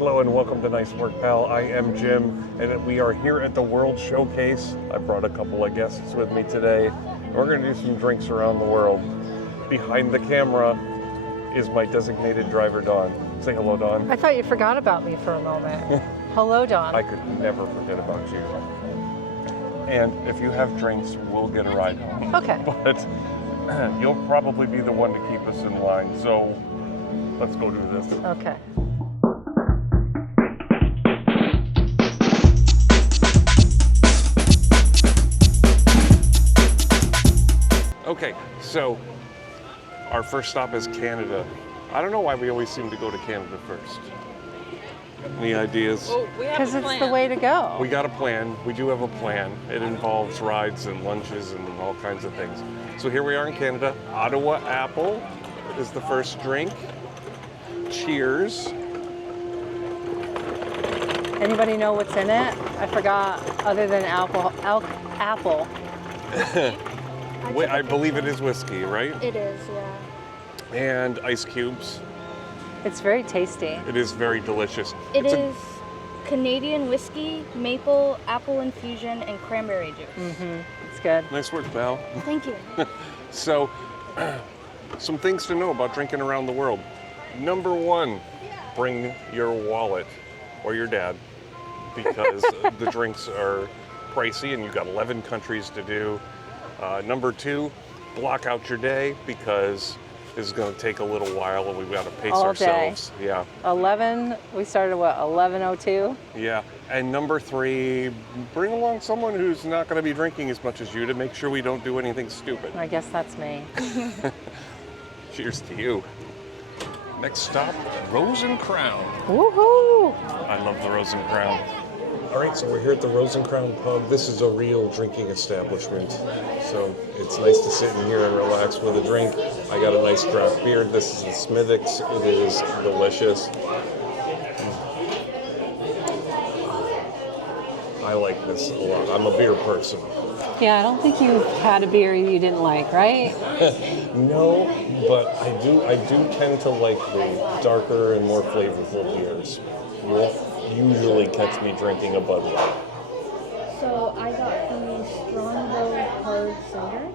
Hello and welcome to Nice Work, Pal. I am Jim, and we are here at the World Showcase. I brought a couple of guests with me today. We're going to do some drinks around the world. Behind the camera is my designated driver, Dawn. Say hello, Dawn. I thought you forgot about me for a moment. Hello, Dawn. I could never forget about you. And if you have drinks, we'll get a ride home. Okay. But you'll probably be the one to keep us in line, so let's go do this. Okay. Okay, so our first stop is Canada. I don't know why we always seem to go to Canada first. Any ideas? Oh, Because it's the way to go. We got a plan. We do have a plan. It involves rides and lunches and all kinds of things. So here we are in Canada. Ottawa Apple is the first drink. Cheers. Anybody know what's in it? I forgot, other than apple. I believe it is whiskey, right? It is, yeah. And ice cubes. It's very tasty. It is very delicious. It is Canadian whiskey, maple, apple infusion, and cranberry juice. It's good. Nice work, pal. Thank you. So, some things to know about drinking around the world. Number one, bring your wallet or your dad, because the drinks are pricey and you've got 11 countries to do. Number two, block out your day, because this is going to take a little while and we've got to pace All day. ourselves. Yeah. 11, we started what, 11:02? Yeah. And number three, bring along someone who's not going to be drinking as much as you to make sure we don't do anything stupid. I guess that's me. Cheers to you. Next stop, Rose and Crown. Woohoo! I love the Rose and Crown. All right, so we're here at the Rose and Crown pub. This is a real drinking establishment, so it's nice to sit in here and relax with a drink. I got a nice draft beer. This is the Smithwick's. It is delicious. I like this a lot. I'm a beer person. Yeah, I don't think you've had a beer you didn't like, right? No, but I do tend to like the darker and more flavorful beers. You won't usually catch me drinking a Bud Light. So I got the Strongbow hard cider.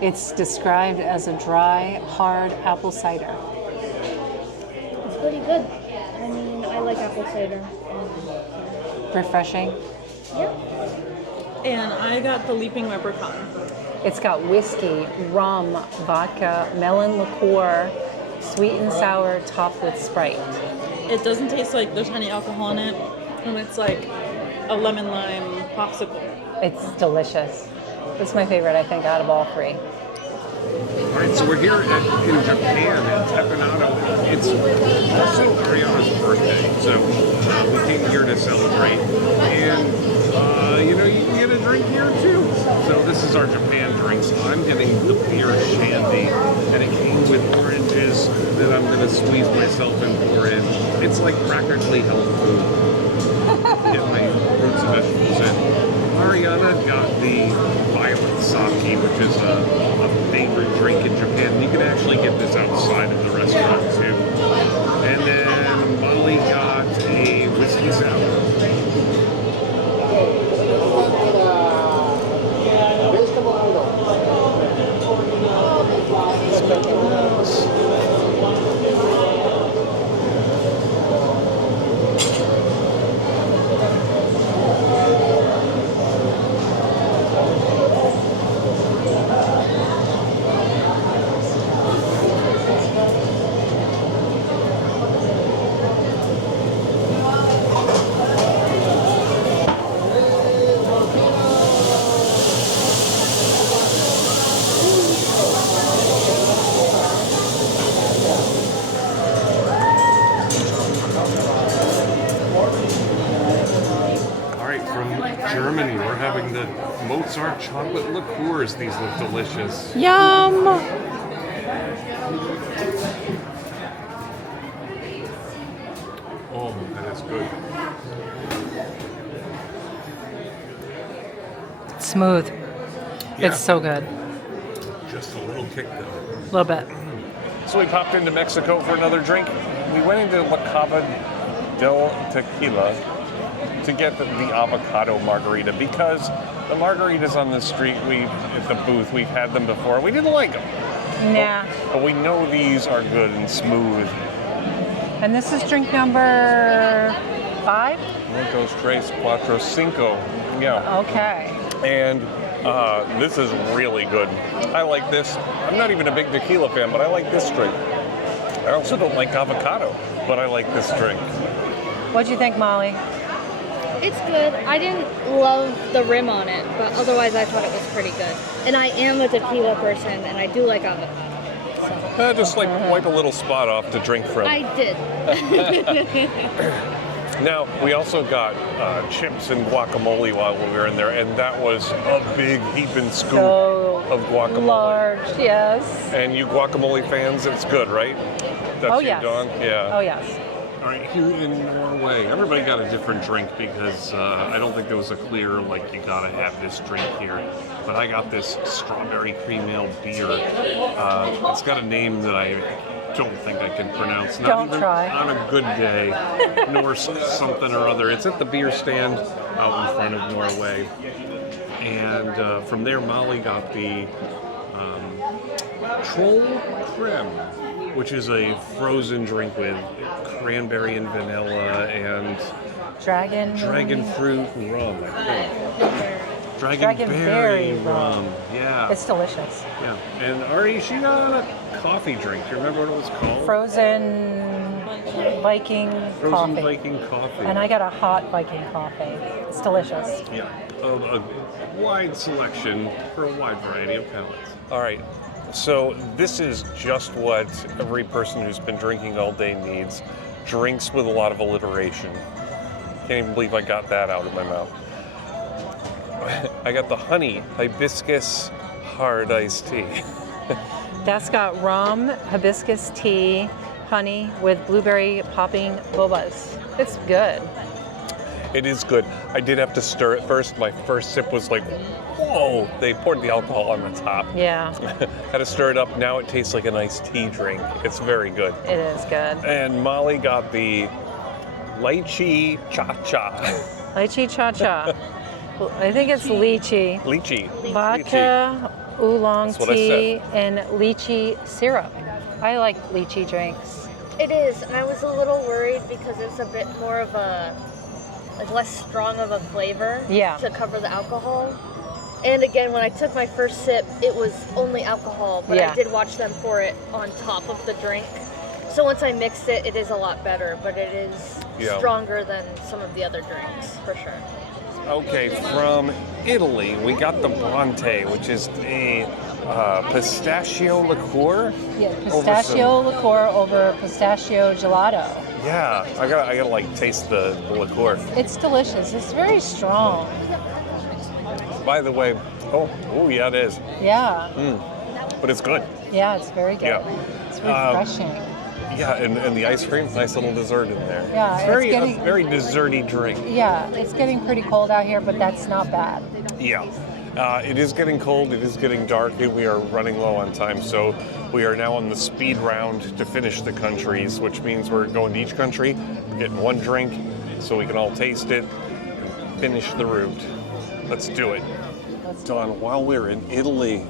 It's described as a dry, hard apple cider. It's pretty good. I mean, I like apple cider. Refreshing. Yeah. And I got the Leaping Leprechaun. It's got whiskey, rum, vodka, melon liqueur, sweet and sour, topped with Sprite. It doesn't taste like there's any alcohol in it, and it's like a lemon lime popsicle. It's delicious. It's my favorite, I think, out of all three. All right, so we're here in Japan, in Teppanyaki. It's also Ariana's birthday, so we came here to celebrate. And, you can get a drink here too. So this is our Japan drinks. I'm getting the beer shandy, and it came with oranges that I'm going to squeeze myself and pour in. It's like practically health food. Get my fruits and vegetables in. Ariana got the violet sake, which is a favorite drink in Japan. You can actually get this outside of the restaurant too. And then Molly got a whiskey sour. Germany, we're having the Mozart chocolate liqueurs. These look delicious. Yum! Oh, that is good. Smooth. Yeah. It's so good. Just a little kick though. A little bit. So we popped into Mexico for another drink. We went into La Cava del Tequila to get the avocado margarita because the margaritas on the street, at the booth, we've had them before. We didn't like them. Nah. But we know these are good and smooth. And this is drink number 5? 1, 2, 3, 4, 5. Yeah. Okay. And this is really good. I like this. I'm not even a big tequila fan, but I like this drink. I also don't like avocado, but I like this drink. What'd you think, Molly? It's good. I didn't love the rim on it, but otherwise I thought it was pretty good. And I am a tequila person, and I do like avocado. Just like wipe a little spot off to drink from. I did. Now, we also got chips and guacamole while we were in there, and that was a big heaping scoop of guacamole. Large, yes. And you guacamole fans, it's good, right? That's yes. Dawn? Yeah. Oh, yes. All right, here in Norway, everybody got a different drink because I don't think there was a clear, like, you gotta have this drink here. But I got this strawberry cream ale beer. It's got a name that I don't think I can pronounce. Not Don't even try. on a good day, nor something or other. It's at the beer stand out in front of Norway. And from there, Molly got the Troll Creme, which is a frozen drink with cranberry and vanilla and dragon fruit rum, I think. Dragonberry rum. Yeah. It's delicious. Yeah. And Ari, she got a coffee drink. Do you remember what it was called? Frozen Viking Frozen coffee. Viking coffee. And I got a hot Viking coffee. It's delicious. Yeah. Of a wide selection for a wide variety of palates. All right. So this is just what every person who's been drinking all day needs. Drinks with a lot of alliteration. Can't even believe I got that out of my mouth. I got the honey hibiscus hard iced tea. That's got rum, hibiscus tea, honey with blueberry popping bobas. It's good. It is good. I did have to stir it first. My first sip was like, whoa, they poured the alcohol on the top. Yeah, Had to stir it up. Now it tastes like a nice tea drink. It's very good. it is good. And Molly got the lychee cha-cha. Lychee cha-cha. I think it's lychee. Lychee. Vodka, oolong That's what I tea, and lychee syrup. I like lychee drinks. It is, and I was a little worried because it's a bit more of a, like, less strong of a flavor to cover the alcohol. And again, when I took my first sip, it was only alcohol, but I did watch them pour it on top of the drink. So once I mixed it, it is a lot better, but it is stronger than some of the other drinks, for sure. Okay, from Italy, we got the Bronte, which is a pistachio liqueur. Yeah, pistachio liqueur over pistachio gelato. Yeah, I gotta like taste the liqueur. It's delicious. It's very strong. By the way, oh yeah, it is. Yeah. But it's good. Yeah, it's very good. Yeah. It's refreshing. Yeah, and the ice cream, nice little dessert in there. Yeah, it's a very desserty drink. Yeah, it's getting pretty cold out here, but that's not bad. Yeah. It is getting cold, it is getting dark, and we are running low on time. So we are now on the speed round to finish the countries, which means we're going to each country, getting one drink so we can all taste it, and finish the route. Let's do it. Dawn, while we're in Italy,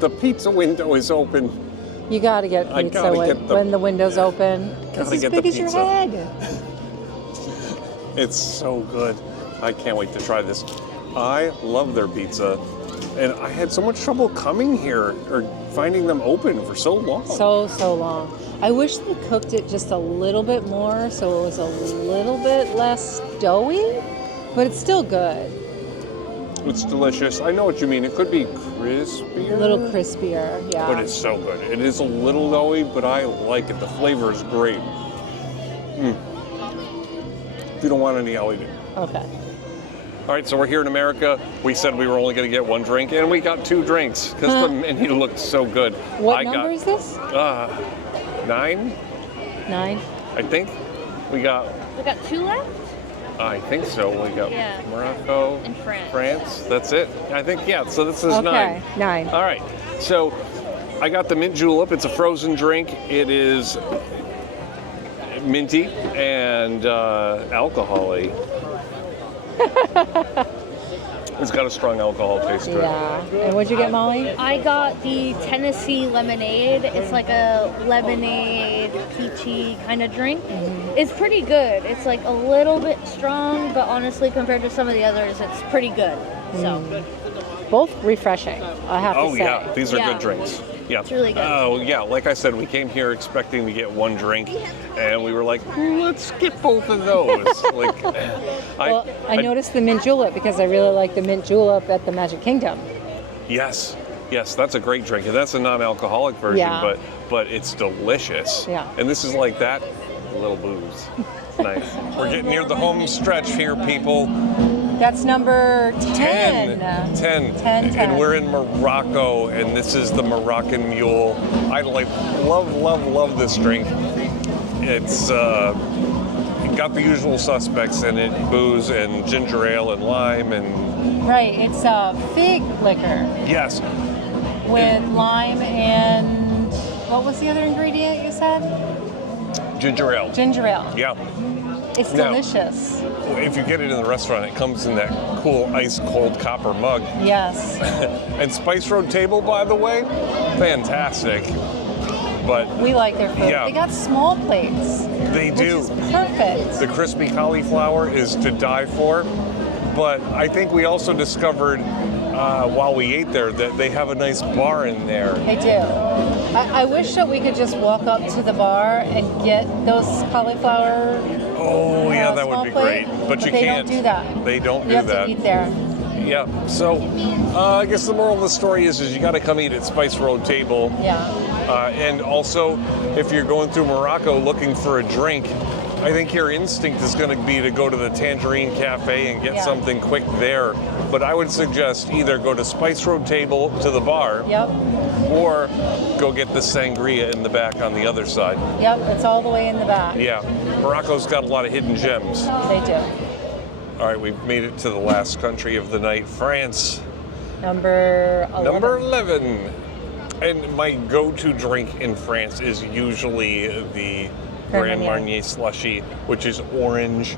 the pizza window is open. You gotta get pizza when the window's open. It's as big as your head. It's so good. I can't wait to try this. I love their pizza, and I had so much trouble coming here or finding them open for so long. So long. I wish they cooked it just a little bit more so it was a little bit less doughy, but it's still good. It's delicious. I know what you mean. It could be crispier. A little crispier, yeah. But it's so good. It is a little doughy, but I like it. The flavor is great. If you don't want any, I'll eat it. Okay. All right, so we're here in America. We said we were only going to get one drink, and we got 2 drinks because the menu looked so good. What number is this? 9? 9. I think. We got 2 left? I think so. We got Morocco and France. That's it. I think, so this is 9. Okay, 9. All right. So I got the mint julep. It's a frozen drink. It is minty and alcohol-y. It's got a strong alcohol taste to it. Yeah. And what'd you get, Molly? I got the Tennessee lemonade. It's like a lemonade, peachy kind of drink. It's pretty good. It's like a little bit strong, but honestly, compared to some of the others, it's pretty good. So, Both refreshing, I have to say. Oh yeah, these are Yeah. good drinks. Yeah. It's really good. Oh yeah, like I said, we came here expecting to get one drink, and we were like, let's get both of those. Like, Well, I noticed the mint julep because I really like the mint julep at the Magic Kingdom. Yes, that's a great drink, and that's a non-alcoholic version, Yeah. but it's delicious. Yeah. And this is like that, a little booze. It's nice. We're getting near the home stretch here, people. That's number 10. 10. 10. And we're in Morocco, and this is the Moroccan Mule. I love this drink. It's got the usual suspects in it: booze and ginger ale and lime and Right, it's a fig liquor yes, with lime and what was the other ingredient you said? ginger ale. Ginger ale. Yeah. It's Now- delicious. If you get it in the restaurant, it comes in that cool ice cold copper mug. Yes. And Spice Road table, by the way, fantastic. But We like their food. Yeah. They got small plates. they do. Which is perfect. The crispy cauliflower is to die for. But I think we also discovered while we ate there that they have a nice bar in there. They do. I wish that we could just walk up to the bar and get those cauliflower. Oh, yeah, that small would be plate, great. But you they can't. don't do that. They don't You do have that. to eat there. Yeah. So I guess the moral of the story is you got to come eat at Spice Road Table. Yeah. And also, if you're going through Morocco looking for a drink, I think your instinct is going to be to go to the Tangerine Cafe and get Yeah. something quick there. But I would suggest either go to Spice Road Table to the bar, Yep. or go get the sangria in the back on the other side. Yep. It's all the way in the back. Yeah, Morocco's got a lot of hidden gems. They do. All right, we've made it to the last country of the night, France. Number 11. Number 11. And my go-to drink in France is usually the Grand Marnier slushy, which is orange,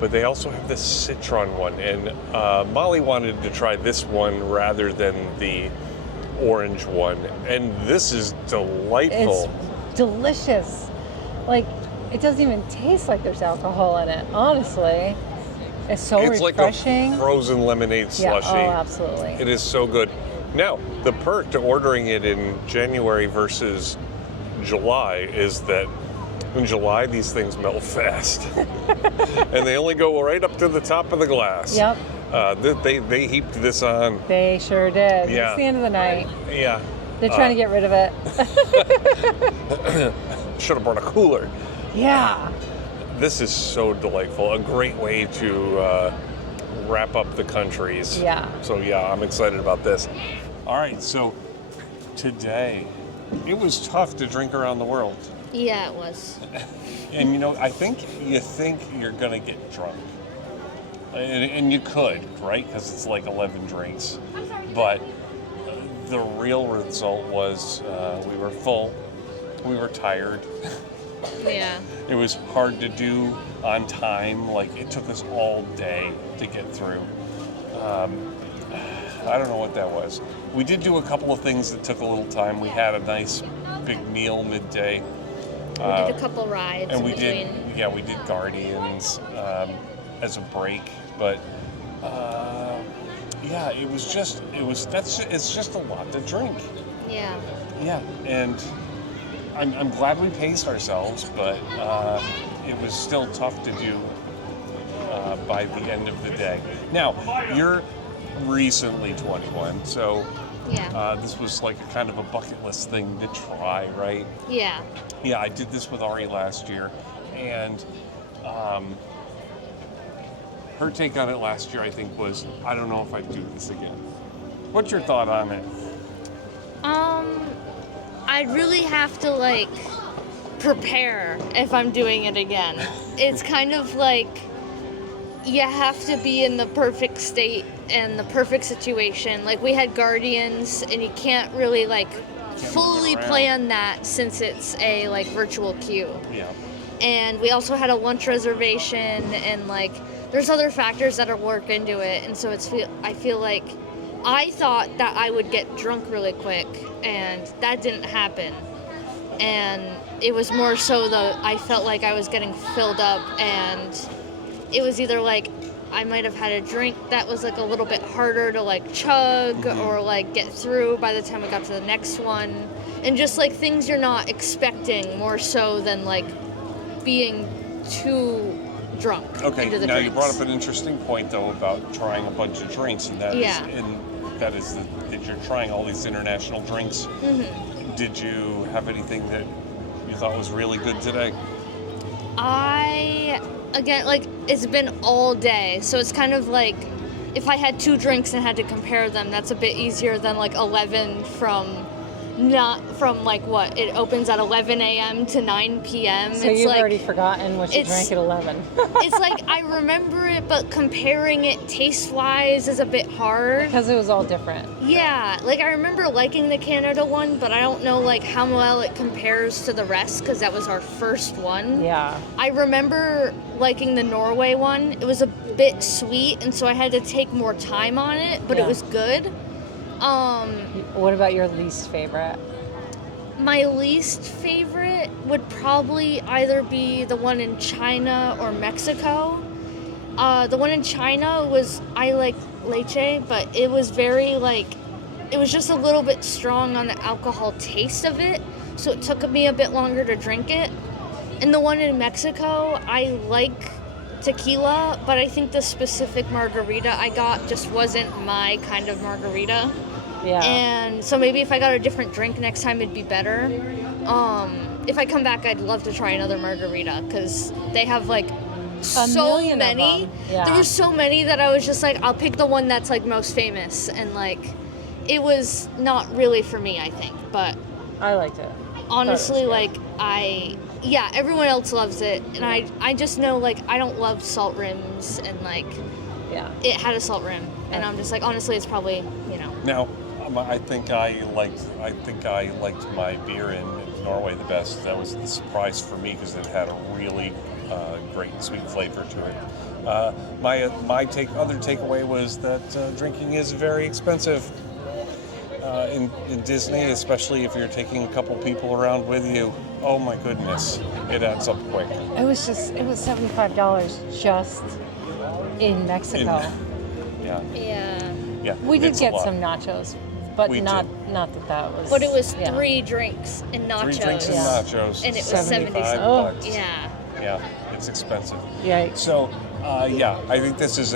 but they also have this citron one. And Molly wanted to try this one rather than the orange one. And this is delightful. It's delicious. Like, it doesn't even taste like there's alcohol in it, honestly. It's so It's refreshing. like a frozen lemonade Yeah, slushy. oh, absolutely. It is so good. Now, the perk to ordering it in January versus July is that in July, these things melt fast. And they only go right up to the top of the glass. Yep. They heaped this on. They sure did. Yeah. It's the end of the night. Yeah. They're trying to get rid of it. Should have brought a cooler. Yeah. This is so delightful. A great way to wrap up the countries. Yeah. So yeah, I'm excited about this. All right, so today, it was tough to drink around the world. yeah, it was. And you know, I think you're gonna get drunk. And you could, right? Because it's like 11 drinks. But the real result was we were full, we were tired. Yeah. It was hard to do on time. Like, it took us all day to get through. I don't know what that was. We did do a couple of things that took a little time. We had a nice big meal midday. We did a couple rides And in we between. did Guardians as a break. But yeah, it's just a lot to drink. Yeah. Yeah, and I'm glad we paced ourselves, but it was still tough to do by the end of the day. Now, you're recently 21, so Yeah. this was like a kind of a bucket list thing to try, right? Yeah. Yeah, I did this with Ari last year, and her take on it last year, I think, was, I don't know if I'd do this again. What's your thought on it? I'd really have to like prepare if I'm doing it again. It's kind of like you have to be in the perfect state and the perfect situation. Like, we had Guardians, and you can't really like fully around. plan that since it's a like virtual queue. Yeah. and we also had a lunch reservation, and like there's other factors that are work into it, and so I feel like I thought that I would get drunk really quick, and that didn't happen. And it was more so I felt like I was getting filled up, and it was either like I might have had a drink that was like a little bit harder to like chug or like get through by the time I got to the next one, and just like things you're not expecting more so than like being too drunk. Okay, into the now drinks. you brought up an interesting point though about trying a bunch of drinks, and that that you're trying all these international drinks. Did you have anything that you thought was really good today? Again, like, it's been all day, so it's kind of like if I had 2 drinks and had to compare them, that's a bit easier than like 11 from like what? It opens at 11 a.m. to 9 p.m. So it's you've like, already forgotten what you drank at 11. It's like I remember it, but comparing it taste-wise is a bit hard. Because it was all different. Yeah, like I remember liking the Canada one, but I don't know like how well it compares to the rest because that was our first one. Yeah. I remember liking the Norway one. It was a bit sweet, and so I had to take more time on it, but it was good. What about your least favorite? My least favorite would probably either be the one in China or Mexico. The one in China I like leche, but it was very like, it was just a little bit strong on the alcohol taste of it, so it took me a bit longer to drink it. And the one in Mexico, I like tequila, but I think the specific margarita I got just wasn't my kind of margarita. Yeah. And so maybe if I got a different drink next time, it'd be better. If I come back, I'd love to try another margarita because they have like so many. Yeah. There were so many that I was just like, I'll pick the one that's like most famous, and like it was not really for me, I think. But I liked it. honestly, like everyone else loves it, and I just know like I don't love salt rims, and like it had a salt rim, and I'm just like, honestly, it's probably Now, I think I liked my beer in Norway the best. That was the surprise for me because it had a really great sweet flavor to it. My other takeaway was that drinking is very expensive in Disney, especially if you're taking a couple people around with you. Oh my goodness, it adds up quick. It was $75 just in Mexico. Yeah. We did get some nachos, but not that was. But it was 3 drinks and nachos. 3 drinks and nachos. And it was 70 bucks. Yeah. It's expensive. Yeah. So, I think this is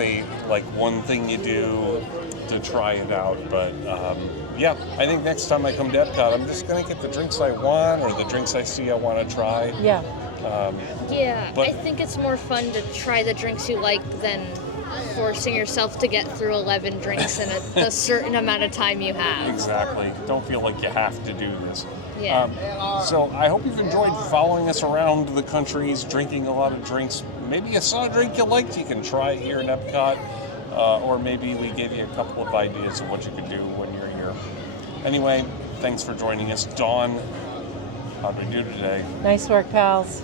one thing you do to try it out. But I think next time I come to Epcot, I'm just gonna get the drinks I want or the drinks I see I want to try. Yeah. But I think it's more fun to try the drinks you like than forcing yourself to get through 11 drinks in a certain amount of time you have. Exactly. Don't feel like you have to do this. Yeah. So I hope you've enjoyed following us around the countries, drinking a lot of drinks. Maybe you saw a drink you liked, you can try it here in Epcot. Or maybe we gave you a couple of ideas of what you could do when you're here. Anyway, thanks for joining us. Dawn, how'd we do today? Nice work, pals.